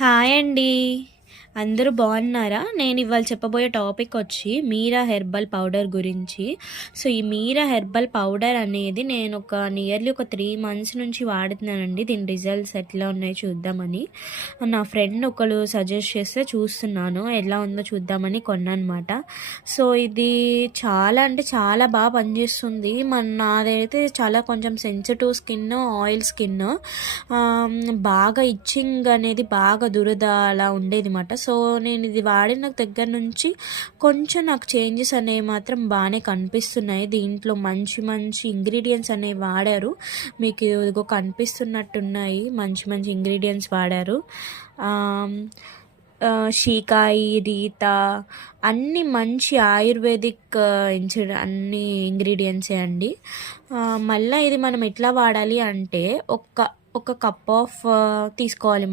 Hi అండి. అందరూ బాగున్నారా? నేను ఇవాళ చెప్పబోయే టాపిక్ వచ్చి మీరా హెర్బల్ పౌడర్ గురించి. సో, ఈ మీరా హెర్బల్ పౌడర్ అనేది నేను నియర్లీ ఒక 3 మంత్స్ నుంచి వాడుతున్నానండి. దీని రిజల్ట్స్ ఎట్లా ఉన్నాయో చూద్దామని. నా ఫ్రెండ్ ఒకళ్ళు సజెస్ట్ చేస్తే చూస్తున్నాను. ఎలా ఉందో చూద్దామని కొన్నానమాట. సో, ఇది చాలా అంటే చాలా బాగా పనిచేస్తుంది. నాదైతే చాలా కొంచెం సెన్సిటివ్ స్కిన్, ఆయిల్ స్కిన్. బాగా ఇచ్చింగ్ అనేది బాగా దురద అలా ఉండేది మాట. సో, నేను ఇది వాడిన దగ్గర నుంచి కొంచెం నాకు చేంజెస్ అనేవి మాత్రం బాగానే కనిపిస్తున్నాయి. దీంట్లో మంచి మంచి ఇంగ్రీడియంట్స్ అనేవి వాడారు. మీకు ఇదిగో కనిపిస్తున్నట్టున్నాయి. మంచి మంచి ఇంగ్రీడియంట్స్ వాడారు. షీకాయి, రీత అన్నీ మంచి ఆయుర్వేదిక్ అన్ని ఇంగ్రీడియంట్సే అండి. మళ్ళీ ఇది మనం ఎట్లా వాడాలి అంటే ఒక కప్ ఆఫ్ తీసుకోవాలి.